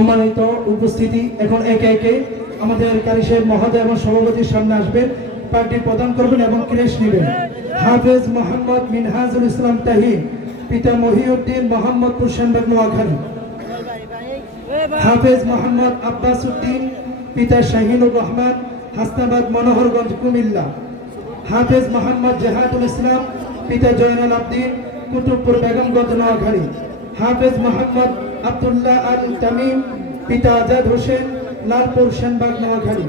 সম্মানিত উপস্থিতি, এখন একে একে আমাদের কারি সাহেব মহোদয় এবং সভাপতির সামনে আসবেন, পার্টি প্রদান করবেন এবং ক্রেশ নেবেন। হাফেজ মোহাম্মদ মিনহাজুল ইসলাম তাহিন, পিতা মহিউদ্দিন, মোহাম্মদপুর সেনবাগ নোয়াখালী। হাফেজ মোহাম্মদ আব্বাস উদ্দিন, পিতা শাহিনুর রহমান, হাসনাবাদ মনোহরগঞ্জ কুমিল্লা। হাফেজ মোহাম্মদ জাহাদুল ইসলাম, পিতা জয়নাল আবদিন, কুতুবপুর বেগমগঞ্জ নোয়াখালী। হাফেজ মোহাম্মদ আব্দুল্লাহ আল তামিম, পিতা আজাদ হোসেন, লালপুর সেনবাগ নোয়াখালী।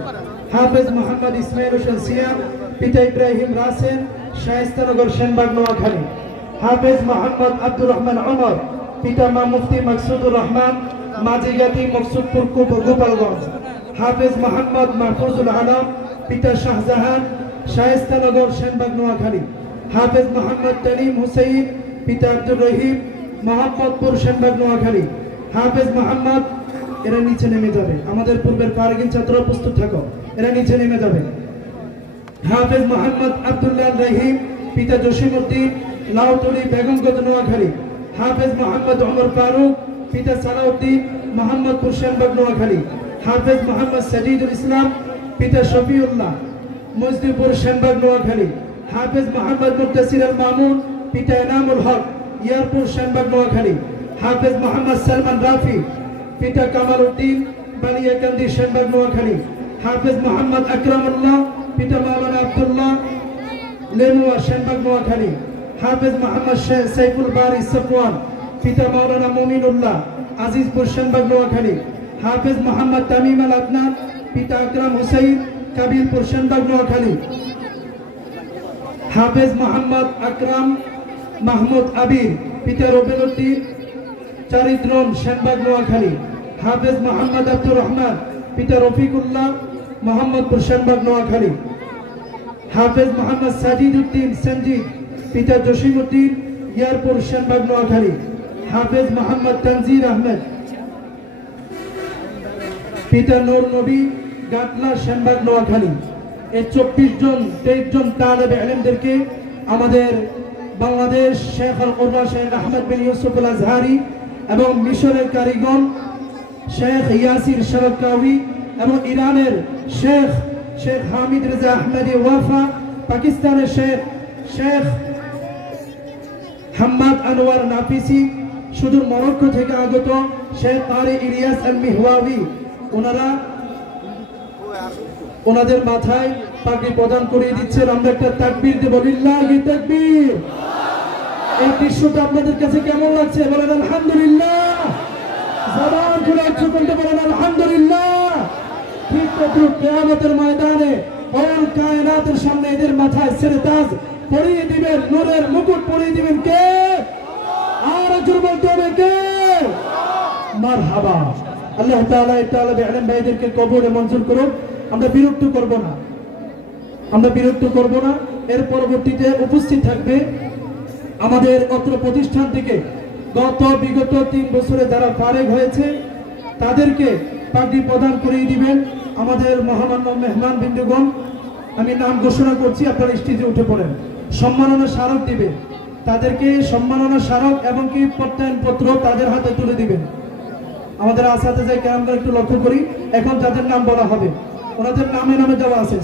হাফেজ মোহাম্মদ ইসমাইল হোসেন সিয়াম, পিতা ইব্রাহিম রাসেন, শায়েস্তানগর সেনবাগ নোয়াখালী। হাফেজ মোহাম্মদ আব্দুর রহমান ওমর, পিতা মা মুফতি মাকসুদুর রহমান, মাঝিগাতি মকসুদপুর গোপালগঞ্জ। হাফেজ মোহাম্মদ মাহফুজুল আলম, পিতা শাহজাহান, শায়েস্তানগর সেনবাগ নোয়াখালী। হাফেজ মোহাম্মদ তালিম হুসাইন, পিতা আব্দুর রহিম, মোহাম্মদপুর সেনবাগ নোয়াখালী। হাফেজ মোহাম্মদ, এরা নিচে নেমে যাবে, আমাদের পূর্বের পারগিন ছাত্র প্রস্তুত থাকো, এরা নিচে নেমে যাবে। হাফেজ মোহাম্মদ আব্দুল্লাহ রহিম, পিতা জসিমউদ্দিন, লাউতলি বেগমগঞ্জ নোয়াখালী। হাফেজ মোহাম্মদ ওমর ফারুক, পিতা সালাউদ্দিন, মোহাম্মদপুর সেনবাগ নোয়াখালী। হাফেজ মোহাম্মদ সাজিদুল ইসলাম, পিতা শফিউল্লাহ, মজদিপুর সেনবাগ নোয়াখালী। হাফেজ মোহাম্মদ মুক্তাসির আল মামুন, পিতা এনামুল হক, ইয়ারপুর সেনবাগ নোয়াখালী। হাফেজ মোহাম্মদ সালমান রাফি, পিতা কামাল উদ্দিন, বালিয়াকান্দি সেনবাগ নোয়াখালী। হাফেজ মোহাম্মদ আকরামুল্লাহ, পিতা মাওলানা আব্দুল্লাহ, লেনুয়া সেনবাগ নোয়াখালী। হাফেজ মোহাম্মদ সাইফুল বারি সফওয়ান, পিতা মাওলানা মুমিনুল্লাহ, আজিজপুর সেনবাগ নোয়াখালী। হাফেজ মোহাম্মদ তামিম আল আদনান, পিতা আকরাম হুসাইন, কাবিলপুর সেনবাগ নোয়াখালী। হাফেজ মোহাম্মদ আকরাম মাহমুদ আবির, পিতা রবিউদ্দিন, চারিদ্রম সেনবাগ নোয়াখালী। হাফেজ মোহাম্মদ আব্দুর রহমান, পিতা রফিকুল্লাহ, মোহাম্মদপুর সেনবাগ নোয়াখালী। হাফেজ মোহাম্মদ সাজিদ উদ্দিন সঞ্জিদ, পিতা জসিমউদ্দিন, ইয়ারপুর সেনবাগ নোয়াখালী। হাফেজ মোহাম্মদ তানজির আহমেদ, পিতা নূর নবী, গাটলা সেনবাগ নোয়াখালী। এই 23 জন তালেবে ইলমদেরকে আমাদের বাংলাদেশ শেখ আল কুরআন শেখ আহমদ বিন ইউসুফ আল আজহারি এবং মিশরের কারিগর শেখ ইয়াসির শরকাওয়ি এবং ইরানের শেখ হামিদ রেজা আহমেদি ওয়াফা, পাকিস্তানের শেখ হাম্মাদ আনোয়ার নাফিসি, সুদূর মরক্কো থেকে আগত শেখ কারি ইলিয়াস আল মিহওয়াবি, ওনাদের মাথায় পাগড়ি প্রদান করিয়ে দিচ্ছেন। আমরা একটা তাকবীর দেব, লিল্লাহি তাকবীর। এই দৃশ্যটা আপনাদের কাছে কেমন লাগছে? বলেন আলহামদুলিল্লাহ। জবান খুলে উচ্চ কণ্ঠে বলেন আলহামদুলিল্লাহ। ঠিক তদ্রুপ কিয়ামতের ময়দানে অল কায়নাতের সামনে এদের মাথায় সেরে তাজ পরিয়ে দিবেন, নূরের মুকুট পরিয়ে দিবেন কে? আর জোর বলতে হবে কে? মারহাবা। আল্লাহ তাআলা এই তালেবে ইলম ভাইদেরকে কবুল ও মঞ্জুর করুন। আমরা বিরক্ত করব না। এর পরবর্তীতে উপস্থিত থাকবে আমাদের অত্র প্রতিষ্ঠান থেকে বিগত 3 বছরে যারা ফারেগ হয়েছে তাদেরকে পাগড়ি প্রদান করিয়ে দিবেন আমাদের মহামান্য মেহমান বৃন্দগণ। আমি নাম ঘোষণা করছি, আপনারা স্টেজে উঠে পড়েন। সম্মাননা স্মারক দিবে তাদেরকে, সম্মাননা স্মারক এবং কি প্রত্যয়নপত্র তাদের হাতে তুলে দিবেন। আমাদের আসাতে কেরামরা একটু লক্ষ্য করি, এখন যাদের নাম বলা হবে ওনাদের নামে দেওয়া আছে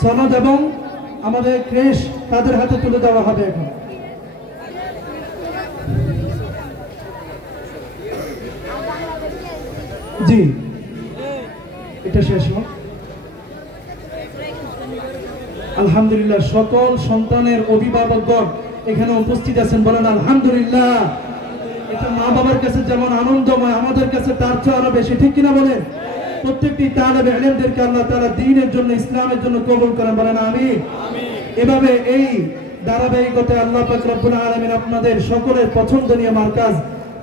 সনদ এবং আমাদের ক্রেশ তাদের হাতে তুলে দেওয়া হবে। এখন জি এটা শেষ হোক। আলহামদুলিল্লাহ। সকল সন্তানের অভিভাবকগণ এখানে উপস্থিত আছেন, বলেন আলহামদুলিল্লাহ। এটা মা বাবার কাছে যেমন আনন্দময়, আমাদের কাছে তার চেয়ে আরো বেশি, ঠিক কিনা বলেন? প্রত্যেকটি তালেবে ইলমদেরকে আল্লাহ তাআলা দ্বীনের জন্য, ইসলামের জন্য কবুল করেন, বলেন আমিন। এভাবে এই ধারাবাহিকতায় আল্লাহ পাক রব্বুল আলামিন আপনাদের সকলের পছন্দনীয় মার্কাজ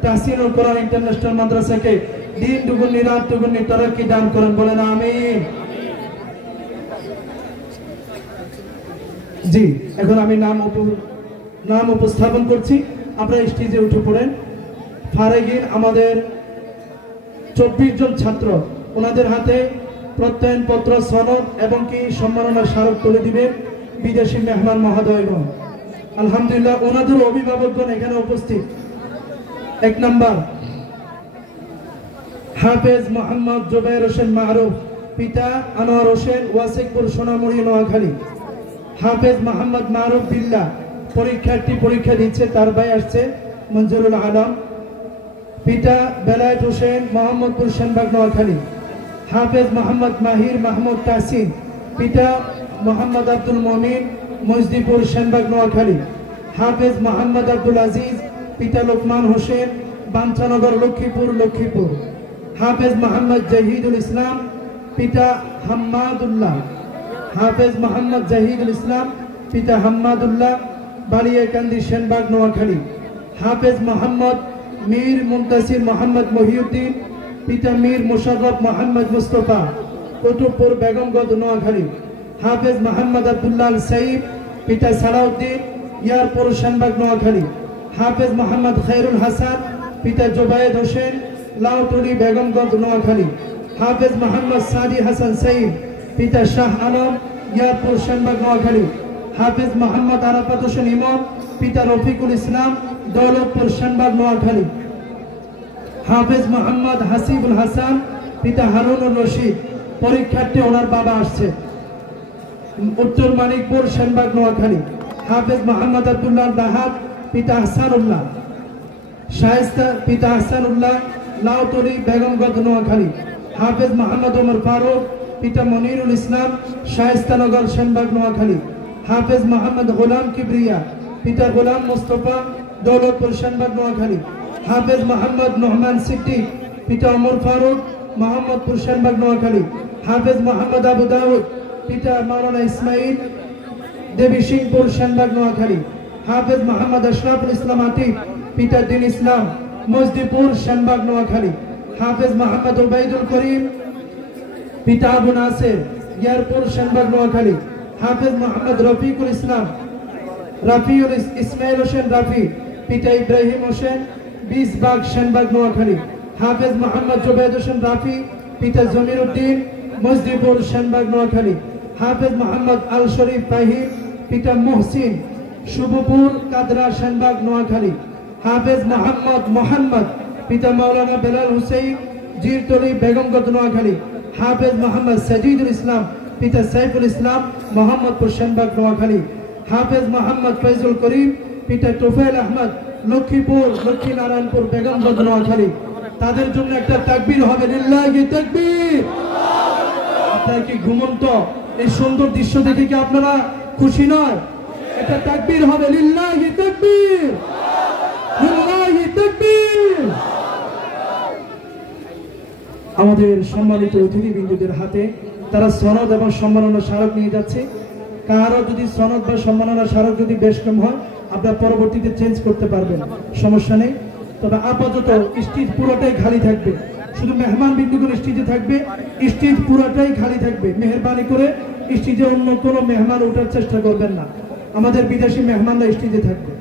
তাহসিনুল কোরআন ইন্টারন্যাশনাল মাদ্রাসাকে দিন দুগুনি রাত দুগুনি তারাক্কি দান করেন, বলেন আমিন। জি এখন আমি নাম উপস্থাপন করছি, আপনারা স্টেজে উঠে পড়েন। ফারেগিন আমাদের 24 জন ছাত্র, ওনাদের হাতে প্রত্যয়নপত্র, সনদ এবং কি সম্মাননা স্মারক তুলে দিবেন বিদেশি মেহমান মহোদয়গণ। আলহামদুলিল্লাহ। ওনাদের অভিভাবকগণ এখানে উপস্থিত। 1 নম্বর হাফেজ মোহাম্মদ জুবাইর হোসেন মারুফ, পিতা আনোয়ার হোসেন, ওয়াসিকপুর সোনামুড়ি নোয়াখালী। হাফেজ মোহাম্মদ মারুফ বিল্লাহ, পরীক্ষার্থী পরীক্ষা দিচ্ছে, তার ভাই আসছে মঞ্জুরুল আলম, পিতা বেলায়েত হোসেন, মোহাম্মদপুর সেনবাগ নোয়াখালী। হাফেজ মোহাম্মদ মাহির মাহমুদ তাহসিন, পিতা মোহাম্মদ আব্দুল মমিন, মজদিপুর সেনবাগ নোয়াখালী। হাফেজ মোহাম্মদ আব্দুল আজিজ, পিতা লোকমান হোসেন, বাঞ্ছানগর লক্ষ্মীপুর। হাফেজ মোহাম্মদ জাহিদুল ইসলাম, পিতা হাম্মাদুল্লাহ। হাফেজ মোহাম্মদ জাহিদুল ইসলাম, পিতা হাম্মাদুল্লাহ, বালিয়াকান্দি সেনবাগ নোয়াখালী। হাফেজ মোহাম্মদ মীর মুনতাসির মোহাম্মদ মহিউদ্দিন, পিতা মীর মুশাররফ মোহাম্মদ মুস্তফা, কুতুবপুর বেগমগঞ্জ নোয়াখালী। হাফেজ মোহাম্মদ আব্দুল্লাহ আল সাইফ, পিতা সালাউদ্দিন, ইয়ারপুর সেনবাগ নোয়াখালী। হাফেজ মোহাম্মদ খৈরুল হাসান, পিতা জুবায়েদ হোসেন, লাউটুলি বেগমগঞ্জ নোয়াখালী। হাফেজ মোহাম্মদ সাদি হাসান সাইদ, পিতা শাহ আলম, ইয়ারপুর সেনবাগ নোয়াখালী। হাফেজ মোহাম্মদ আরাফাত হোসেন ইমাম, পিতা রফিকুল ইসলাম, দৌলতপুর সেনবাগ নোয়াখালী। হাফেজ মোহাম্মদ হাসিবুল হাসান, পিতা হারুনুর রশিদ, পরীক্ষার্থী ওনার বাবা আসছে, উত্তর মানিকপুর সেনবাগ নোয়াখালী। হাফেজ মোহাম্মদ আব্দুল্লাহ দাহাব, পিতা আহসানুল্লাহ শায়েস্তা, পিতা আহসানুল্লাহ, লাউতলি বেগমগঞ্জ নোয়াখালী। হাফেজ মোহাম্মদ ওমর ফারুক, পিতা মনিরুল ইসলাম, শায়েস্তানগর সেনবাগ নোয়াখালী। হাফেজ মোহাম্মদ গোলাম কিবরিয়া, পিতা গোলাম মুস্তফা, দৌলতপুর সেনবাগ নোয়াখালী। হাফেজ মোহাম্মদ নোহমান সিদ্দিক, পিতা ওমর ফারুক, মোহাম্মদপুর সেনবাগ নোয়াখালী। হাফেজ মোহাম্মদ আবু দাউদ, পিতা মাওলানা ইসমাইল, দেবী সিংপুর সেনবাগ নোয়াখালী। হাফেজ মোহাম্মদ আশরাফুল ইসলাম আতিক, পিতা দিন ইসলাম, মজদিপুর সেনবাগ নোয়াখালী। হাফেজ মোহাম্মদ উবাইদুল করিম, পিতা আবু নাসের, ইয়ারপুর সেনবাগ নোয়াখালী। হাফেজ মোহাম্মদ রফিকুল ইসলাম, রাফিউল ইসমাইল হোসেন রাফি, পিতা ইব্রাহিম হোসেন, বিশবাগ সেনবাগ নোয়াখালী। হাফেজ মোহাম্মদ জুবাইদ হোসেন রাফি, পিতা জমির উদ্দিন, মজদিপুর সেনবাগ নোয়াখালী। হাফেজ মোহাম্মদ আল শরীফ ফাহিম, পিতা মুহসিন, শুভপুর কাদরা সেনবাগ নোয়াখালী। হাফেজ মোহাম্মদ, পিতা মাওলানা বেলাল হুসেইন, জিরতলি বেগমগঞ্জ নোয়াখালী। হাফেজ মোহাম্মদ সাজিদুল ইসলাম, পিতা সাইফুল ইসলাম, মোহাম্মদপুর সেনবাগ নোয়াখালী। হাফেজ মোহাম্মদ ফৈজুল করিম, পিতা তোফায়েল আহমদ, লক্ষ্মীনারায়ণপুর বেগমগঞ্জ নোয়াখালী। তাদের জন্য একটা তাকবীর হবে, লিল্লাহি তাকবীর। আপনারা কি ঘুমন্ত এই সুন্দর দৃশ্য দেখে কি আপনারা খুশি নয়? এটা তাকবীর হবে, লিল্লাহি তাকবীর, লিল্লাহি তাকবীর। আমাদের সম্মানিত অতিথিবৃন্দদের হাতে তারা সনদ এবং সম্মাননা স্মারক নিয়ে যাচ্ছে। কারো যদি সনদ বা সম্মাননা স্মারক যদি বেশ কম হয়, আপনারা পরবর্তীতে চেঞ্জ করতে পারবেন, সমস্যা নেই। তবে আপাতত স্টেজ পুরোটাই খালি থাকবে, শুধু মেহমান বিন্দুগুলো স্টেজে থাকবে, স্টেজ পুরোটাই খালি থাকবে। মেহরবানি করে স্টেজে অন্য কোনো মেহমান ওঠার চেষ্টা করবেন না, আমাদের বিদেশি মেহমানরা স্টেজে থাকবে।